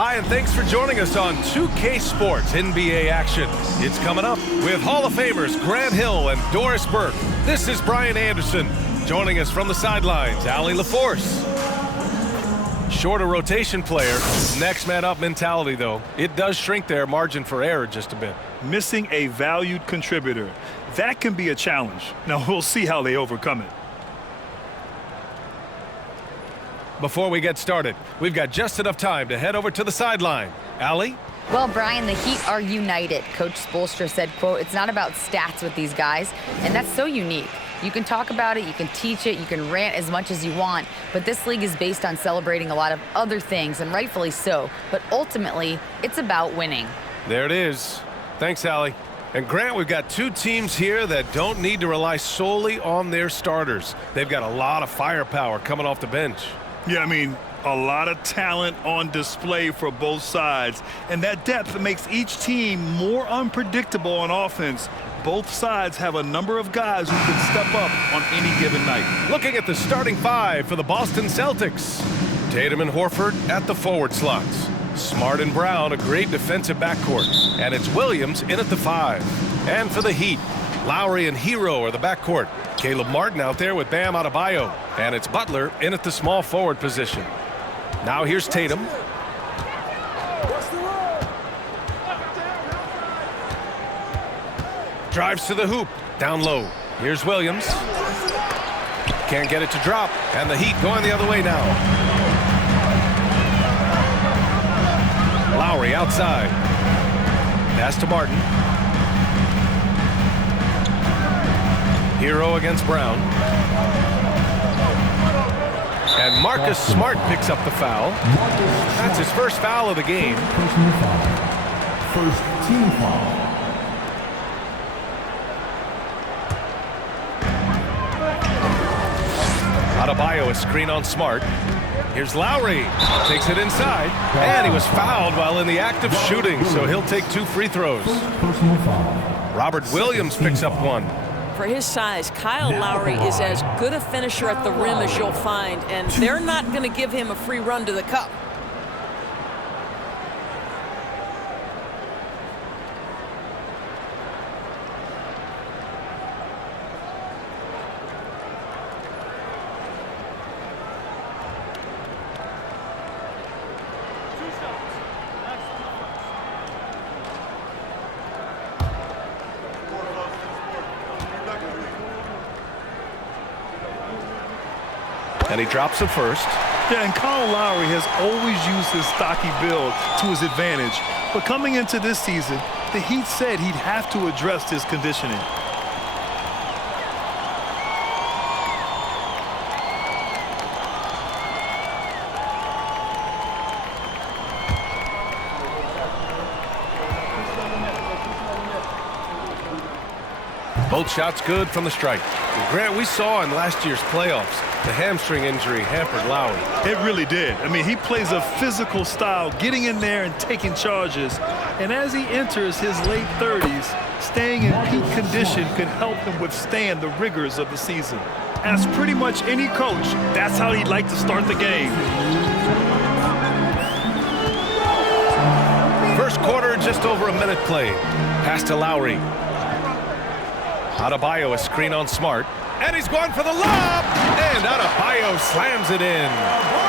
Hi, and thanks for joining us on 2K Sports NBA action. It's coming up with Hall of Famers Grant Hill and Doris Burke. This is Brian Anderson. Joining us from the sidelines, Allie LaForce. Shorter rotation player, next man up mentality, though. It does shrink their margin for error just a bit. Missing a valued contributor. That can be a challenge. Now, we'll see how they overcome it. Before we get started, we've got just enough time to head over to the sideline. Allie? Well, Brian, the Heat are united. Coach Spoelstra said, quote, "It's not about stats with these guys," and that's so unique. You can talk about it, you can teach it, you can rant as much as you want, but this league is based on celebrating a lot of other things, and rightfully so. But ultimately, it's about winning. There it is. Thanks, Allie. And Grant, we've got two teams here that don't need to rely solely on their starters. They've got a lot of firepower coming off the bench. Yeah, I mean, a lot of talent on display for both sides. And that depth makes each team more unpredictable on offense. Both sides have a number of guys who can step up on any given night. Looking at the starting five for the Boston Celtics. Tatum and Horford at the forward slots. Smart and Brown, a great defensive backcourt. And it's Williams in at the 5. And for the Heat, Lowry and Hero are the backcourt. Caleb Martin out there with Bam Adebayo. And it's Butler in at the small forward position. Now here's Tatum. Drives to the hoop. Down low. Here's Williams. Can't get it to drop. And the Heat going the other way now. Lowry outside. Pass to Martin. Hero against Brown. And Marcus Smart picks up the foul. That's his first foul of the game. First team foul. Adebayo, a screen on Smart. Here's Lowry. Takes it inside. And he was fouled while in the act of shooting, so he'll take 2 free throws. Robert Williams picks up 1. For his size, Kyle Lowry is as good a finisher at the rim as you'll find, and they're not going to give him a free run to the cup. And he drops it first. Yeah, and Kyle Lowry has always used his stocky build to his advantage. But coming into this season, the Heat said he'd have to address his conditioning. Both shots good from the strike. And Grant, we saw in last year's playoffs, the hamstring injury hampered Lowry. It really did. I mean, he plays a physical style, getting in there and taking charges. And as he enters his late 30s, staying in peak condition could help him withstand the rigors of the season. Ask pretty much any coach, that's how he'd like to start the game. First quarter, just over a minute played. Pass to Lowry. Adebayo, a screen on Smart. And he's going for the lob! And Adebayo slams it in.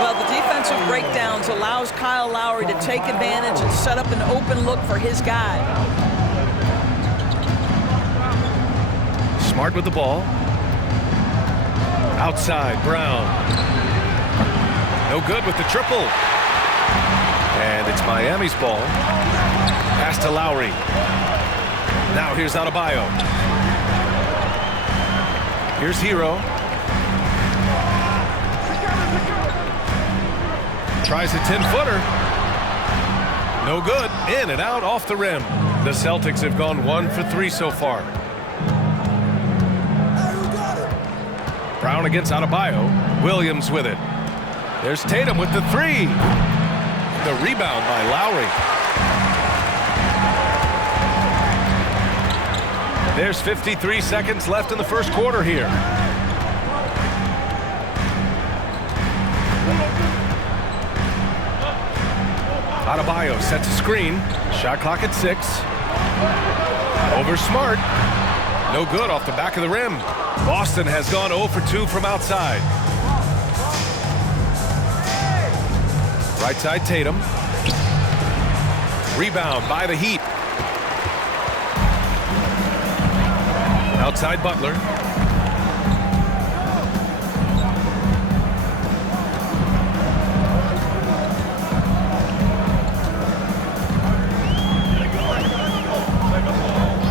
Well, the defensive breakdowns allows Kyle Lowry to take advantage and set up an open look for his guy. Smart with the ball. Outside, Brown. No good with the triple. And it's Miami's ball. Pass to Lowry. Now here's Adebayo. Here's Hero. Tries a 10-footer. No good. In and out off the rim. The Celtics have gone 1 for 3 so far. Brown against Adebayo. Williams with it. There's Tatum with the 3. The rebound by Lowry. There's 53 seconds left in the first quarter here. Adebayo sets a screen. Shot clock at 6. Over Smart. No good off the back of the rim. Boston has gone 0 for 2 from outside. Right side Tatum. Rebound by the Heat. Outside Butler.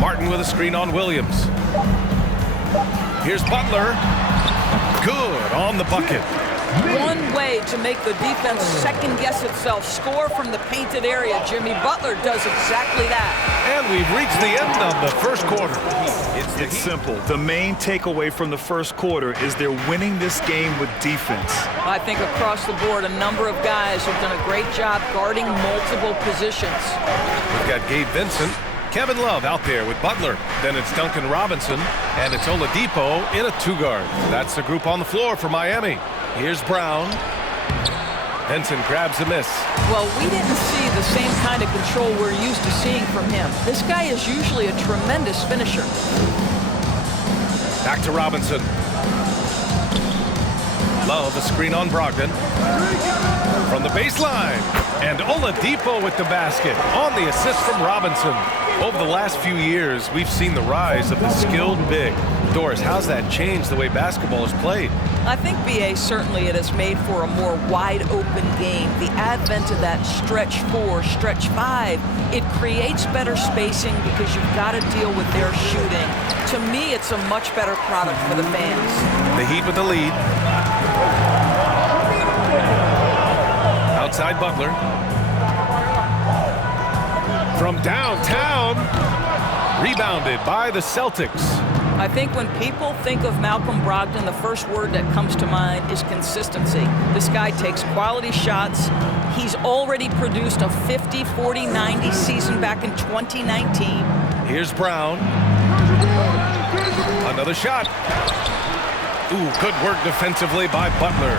Martin with a screen on Williams. Here's Butler. Good on the bucket. One way to make the defense second-guess itself, score from the painted area. Jimmy Butler does exactly that. And we've reached the end of the first quarter. It's simple. The main takeaway from the first quarter is they're winning this game with defense. I think across the board, a number of guys have done a great job guarding multiple positions. We've got Gabe Vincent, Kevin Love out there with Butler. Then it's Duncan Robinson, and it's Oladipo in a 2-guard. That's the group on the floor for Miami. Here's Brown. Vincent grabs a miss. Well, we didn't see the same kind of control we're used to seeing from him. This guy is usually a tremendous finisher. Back to Robinson. Love a screen on Brogdon. From the baseline. And Oladipo with the basket on the assist from Robinson. Over the last few years, we've seen the rise of the skilled big. Doris, how's that changed the way basketball is played? I think, B.A., certainly it has made for a more wide-open game. The advent of that stretch 4, stretch 5, it creates better spacing because you've got to deal with their shooting. To me, it's a much better product for the fans. The Heat with the lead. Outside Butler. From downtown. Rebounded by the Celtics. I think when people think of Malcolm Brogdon, the first word that comes to mind is consistency. This guy takes quality shots. He's already produced a 50, 40, 90 season back in 2019. Here's Brown. Another shot. Ooh, good work defensively by Butler.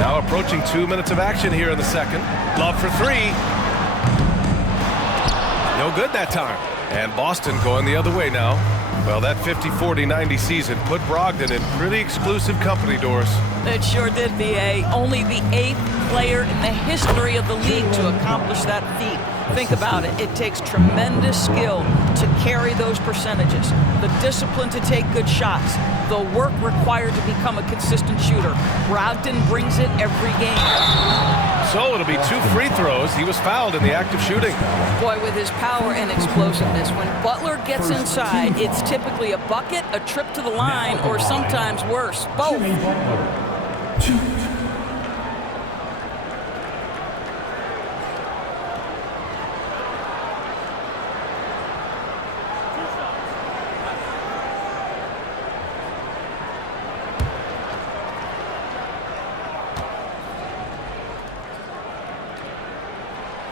Now approaching 2 minutes of action here in the second. Love for 3. No good that time. And Boston going the other way now. Well, that 50, 40, 90 season put Brogdon in pretty exclusive company, Doris. It sure did, B.A. Only the 8th player in the history of the league to accomplish that feat. Think about it. It takes tremendous skill to carry those percentages, the discipline to take good shots, the work required to become a consistent shooter. Brogdon brings it every game. So it'll be 2 free throws. He was fouled in the act of shooting. Boy, with his power and explosiveness, when Butler gets inside, it's typically a bucket, a trip to the line, or sometimes worse, both.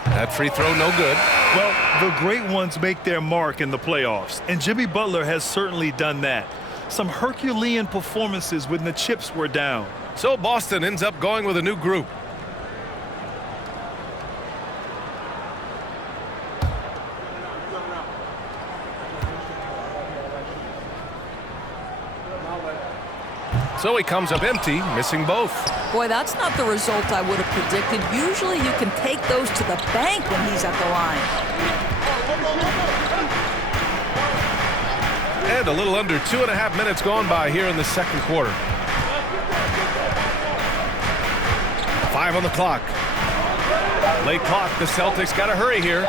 That free throw no good. Well, the great ones make their mark in the playoffs, and Jimmy Butler has certainly done that. Some Herculean performances when the chips were down. So Boston ends up going with a new group. So he comes up empty, missing both. Boy, that's not the result I would have predicted. Usually you can take those to the bank when he's at the line. And a little under 2.5 minutes gone by here in the second quarter. 5 on the clock. Late clock, the Celtics got to hurry here.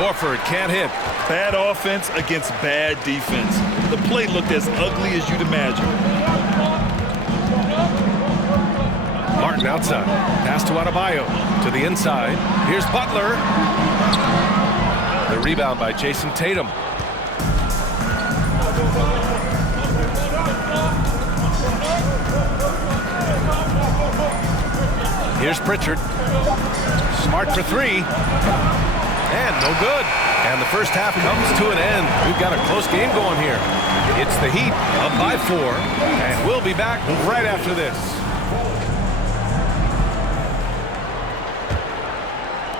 Horford can't hit. Bad offense against bad defense. The play looked as ugly as you'd imagine. Martin outside. Pass to Adebayo. To the inside. Here's Butler. The rebound by Jason Tatum. Here's Pritchard. Smart for 3. And no good. And the first half comes to an end. We've got a close game going here. It's the Heat up by 4. And we'll be back right after this.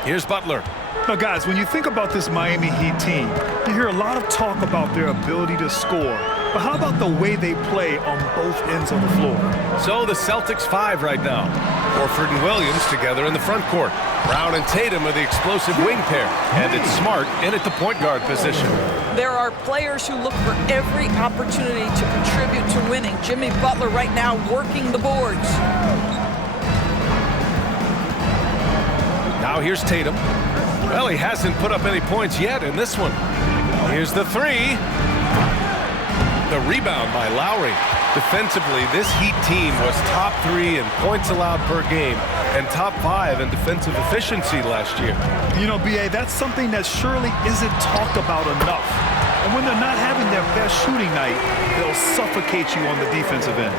Here's Butler. Now, guys, when you think about this Miami Heat team, you hear a lot of talk about their ability to score. But how about the way they play on both ends of the floor? So the Celtics 5 right now. Horford and Williams together in the front court. Brown and Tatum are the explosive wing pair. And it's Smart in at the point guard position. There are players who look for every opportunity to contribute to winning. Jimmy Butler right now working the boards. Now here's Tatum. Well, he hasn't put up any points yet in this one. Here's the three. The rebound by Lowry. Defensively, this Heat team was top 3 in points allowed per game and top 5 in defensive efficiency last year. You know, B.A., that's something that surely isn't talked about enough. And when they're not having their best shooting night, they'll suffocate you on the defensive end.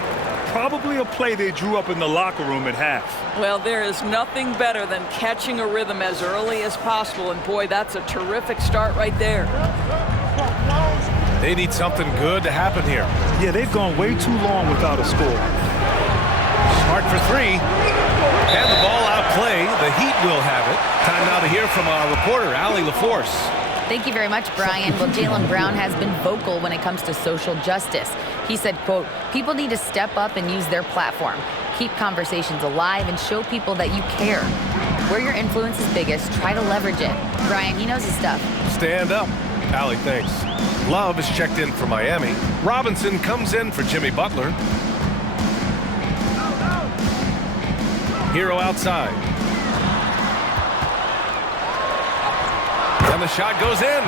Probably a play they drew up in the locker room at half. Well, there is nothing better than catching a rhythm as early as possible, and boy, that's a terrific start right there. They need something good to happen here. Yeah, they've gone way too long without a score. Smart for 3. And the ball out play. The Heat will have it. Time now to hear from our reporter, Allie LaForce. Thank you very much, Brian. Well, Jaylen Brown has been vocal when it comes to social justice. He said, quote, people need to step up and use their platform. Keep conversations alive and show people that you care. Where your influence is biggest, try to leverage it. Brian, he knows his stuff. Stand up. Allie, thanks. Love is checked in for Miami. Robinson comes in for Jimmy Butler. Hero outside. And the shot goes in.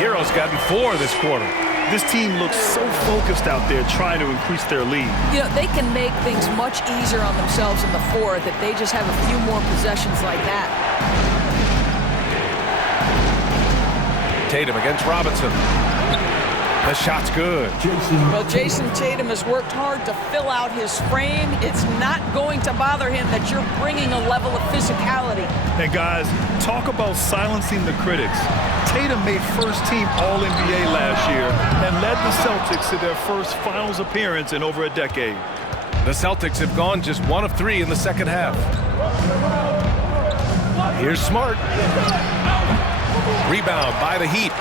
Hero's gotten 4 this quarter. This team looks so focused out there trying to increase their lead. You know, they can make things much easier on themselves in the fourth if they just have a few more possessions like that. Tatum against Robinson. The shot's good. Well, Jason Tatum has worked hard to fill out his frame. It's not going to bother him that you're bringing a level of physicality. And guys, talk about silencing the critics. Tatum made first-team All-NBA last year and led the Celtics to their first finals appearance in over a decade. The Celtics have gone just 1 of 3 in the second half. Here's Smart. Rebound by the Heat.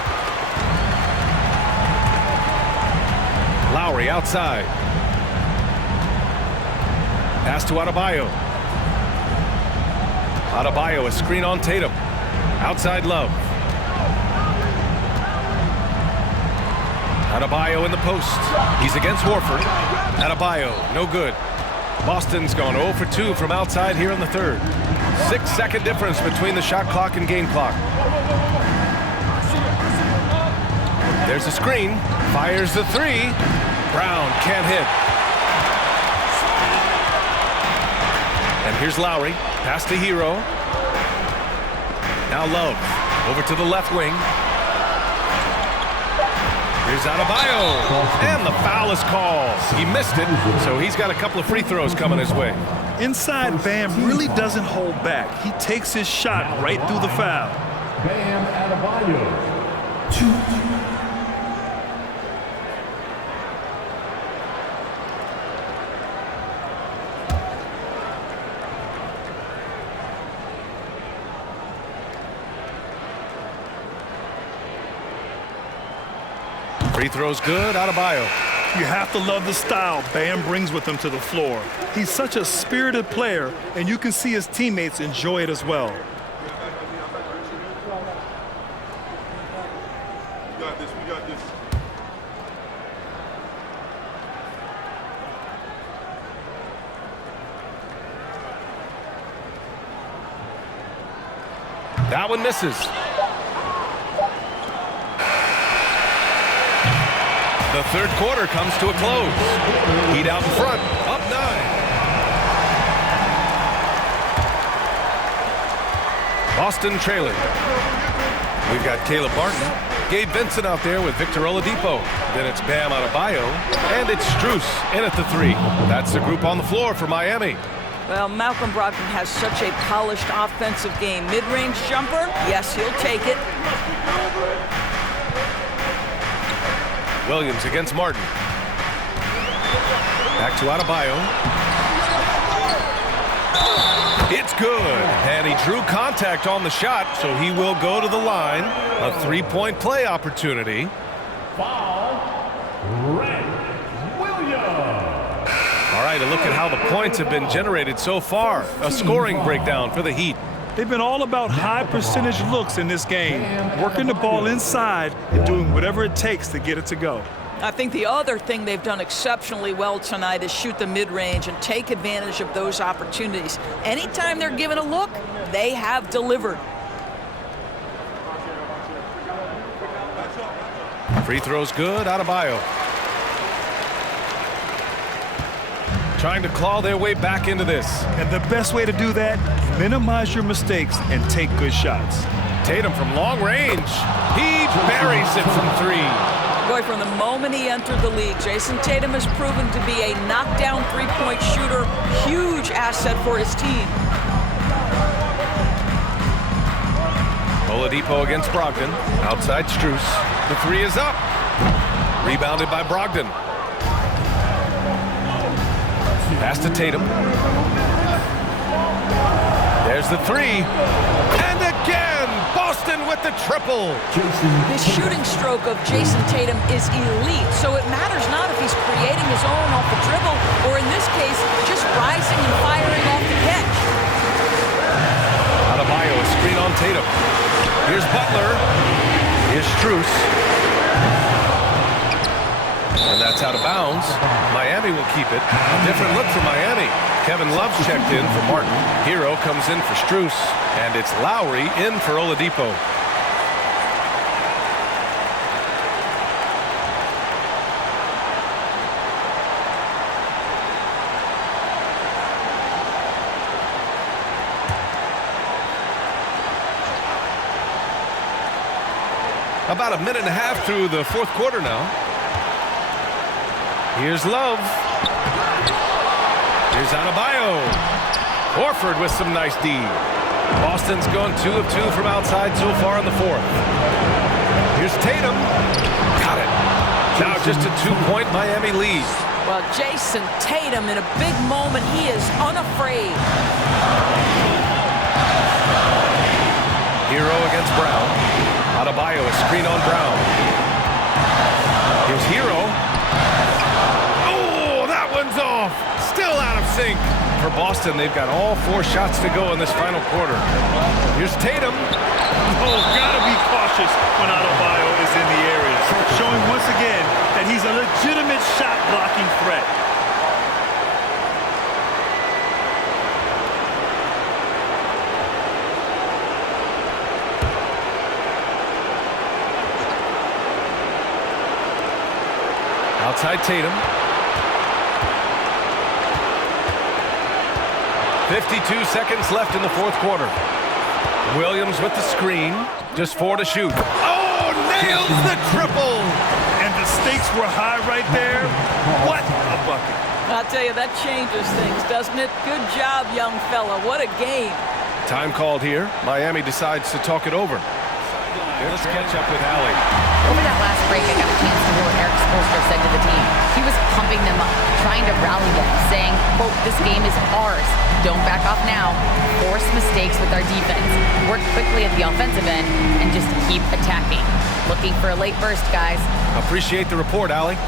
Lowry outside. Pass to Adebayo. Adebayo, a screen on Tatum. Outside Love. Adebayo in the post. He's against Horford. Adebayo, no good. Boston's gone 0 for 2 from outside here in the third. 6-second difference between the shot clock and game clock. There's a screen. Fires the 3. Brown can't hit. And here's Lowry. Pass to Hero. Now Love. Over to the left wing. Here's Adebayo. And the foul is called. He missed it, so he's got a couple of free throws coming his way. Inside, Bam really doesn't hold back. He takes his shot right through the foul. Bam Adebayo. 2. Free throw's good. Adebayo. You have to love the style Bam brings with him to the floor. He's such a spirited player, and you can see his teammates enjoy it as well. We got this. We got this. That one misses. The third quarter comes to a close. Heat out in front, up 9. Boston trailing. We've got Caleb Martin, Gabe Vincent out there with Victor Oladipo. Then it's Bam Adebayo, and it's Strus in at the 3. That's the group on the floor for Miami. Well, Malcolm Brogdon has such a polished offensive game. Mid-range jumper, yes, he'll take it. Williams against Martin. Back to Adebayo. It's good. And he drew contact on the shot, so he will go to the line. A three-point play opportunity. Foul, Ray Williams. All right, a look at how the points have been generated so far. A scoring breakdown for the Heat. They've been all about high percentage looks in this game, working the ball inside and doing whatever it takes to get it to go. I think the other thing they've done exceptionally well tonight is shoot the mid-range and take advantage of those opportunities. Anytime they're given a look, they have delivered. Free throw's good. Adebayo. Trying to claw their way back into this. And the best way to do that, minimize your mistakes and take good shots. Tatum from long range. He buries it from three. Boy, from the moment he entered the league, Jason Tatum has proven to be a knockdown three-point shooter. Huge asset for his team. Oladipo against Brogdon. Outside Strus. The three is up. Rebounded by Brogdon. Pass to Tatum. There's the three. And again, Boston with the triple. The shooting stroke of Jason Tatum is elite, so it matters not if he's creating his own off the dribble or, in this case, just rising and firing off the catch. Adebayo, a screen on Tatum. Here's Butler. Here's Strus. And that's out of bounds. Miami will keep it. A different look for Miami. Kevin Love's checked in for Martin. Hero comes in for Strus. And it's Lowry in for Oladipo. About a minute and a half through the fourth quarter now. Here's Love. Here's Adebayo. Horford with some nice D. Boston's gone 2 of 2 from outside so far in the fourth. Here's Tatum. Got it. Now just a 2-point Miami lead. Well, Jason Tatum, in a big moment, he is unafraid. Hero against Brown. Adebayo, a screen on Brown. Here's Hero. Oh, that one's off. Still out of sync. For Boston, they've got all 4 shots to go in this final quarter. Here's Tatum. Oh, gotta be cautious when Adebayo is in the area. Showing once again that he's a legitimate shot-blocking threat. Outside Tatum. 52 seconds left in the fourth quarter. Williams with the screen. Just 4 to shoot. Oh, nails the triple! And the stakes were high right there. What a bucket. I'll tell you, that changes things, doesn't it? Good job, young fella. What a game. Time called here. Miami decides to talk it over. Let's catch up with Allie. Over that last break, I got a chance to hear what Eric Spoelstra said to the team. He was pumping them up, trying to rally them, saying, quote, "This game is ours. Don't back off now. Force mistakes with our defense. Work quickly at the offensive end and just keep attacking. Looking for a late burst, guys." Appreciate the report, Allie.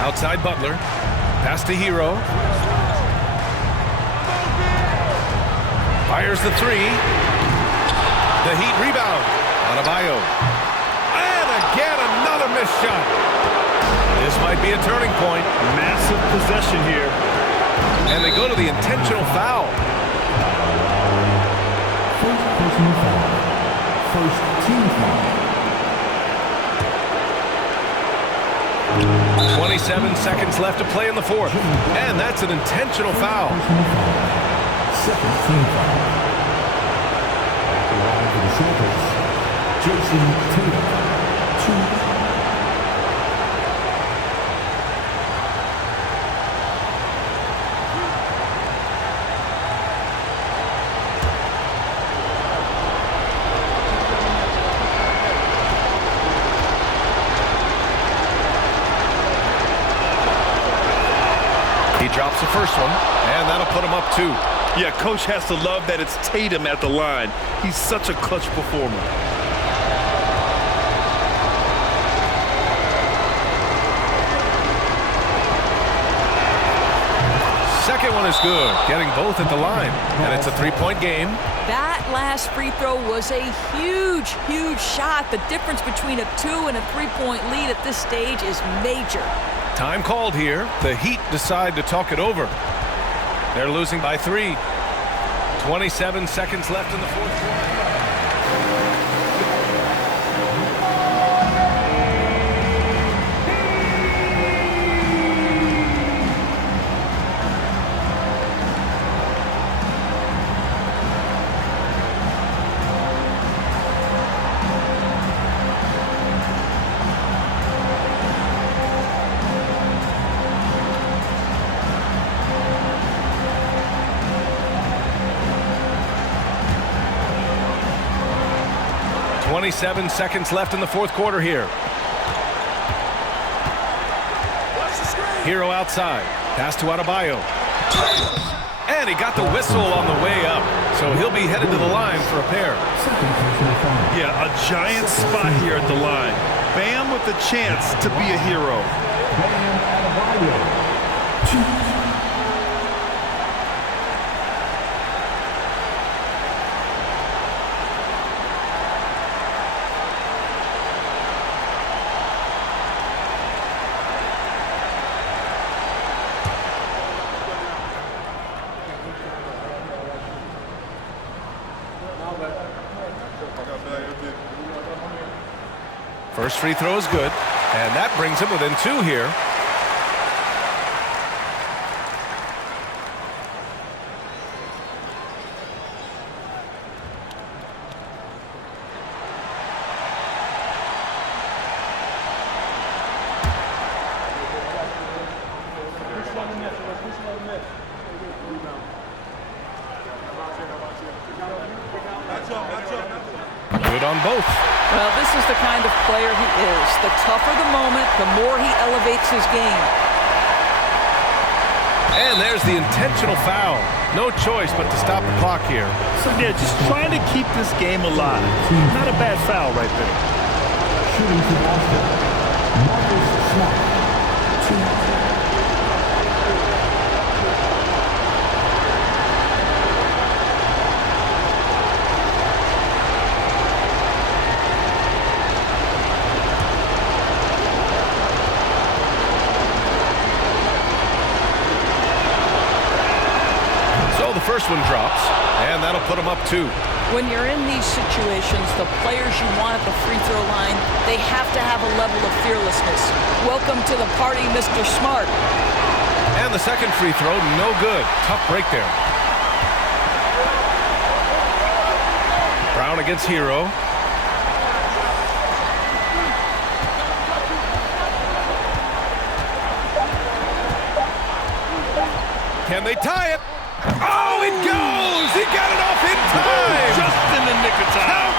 Outside Butler. Pass to Hero. Fires the three. The Heat rebound. Adebayo. And again, another missed shot. This might be a turning point. Massive possession here. And they go to the intentional foul. First personal foul. First team foul. 27 seconds left to play in the fourth. And that's an intentional foul. Second team foul. At the line for the Celtics, Jason Tatum. 2. first one, and that'll put him up 2. Yeah, coach has to love that it's Tatum at the line. He's such a clutch performer. Second one is good, getting both at the line, and it's a 3-point game. That last free throw was a huge, huge shot. The difference between a 2 and a 3-point lead at this stage is major. Time called here. The Heat decide to talk it over. They're losing by 3. 27 seconds left in the fourth quarter. 27 seconds left in the fourth quarter here. Hero outside. Pass to Adebayo. And he got the whistle on the way up. So he'll be headed to the line for a pair. Yeah, a giant spot here at the line. Bam with the chance to be a hero. Bam Adebayo. First free throw is good, and that brings him within 2 here. Good on both. Well, this is the kind of player he is. The tougher the moment, the more he elevates his game. And there's the intentional foul. No choice but to stop the clock here. So, yeah, just trying to keep this game alive. Not a bad foul right there. Shooting to Boston. Marcus Smart. 2. The first one drops, and that'll put him up 2. When you're in these situations, the players you want at the free throw line, they have to have a level of fearlessness. Welcome to the party, Mr. Smart. And the second free throw, no good. Tough break there. Brown against Hero. Can they tie it? Oh, it goes! He got it off in time! Just in the nick of time.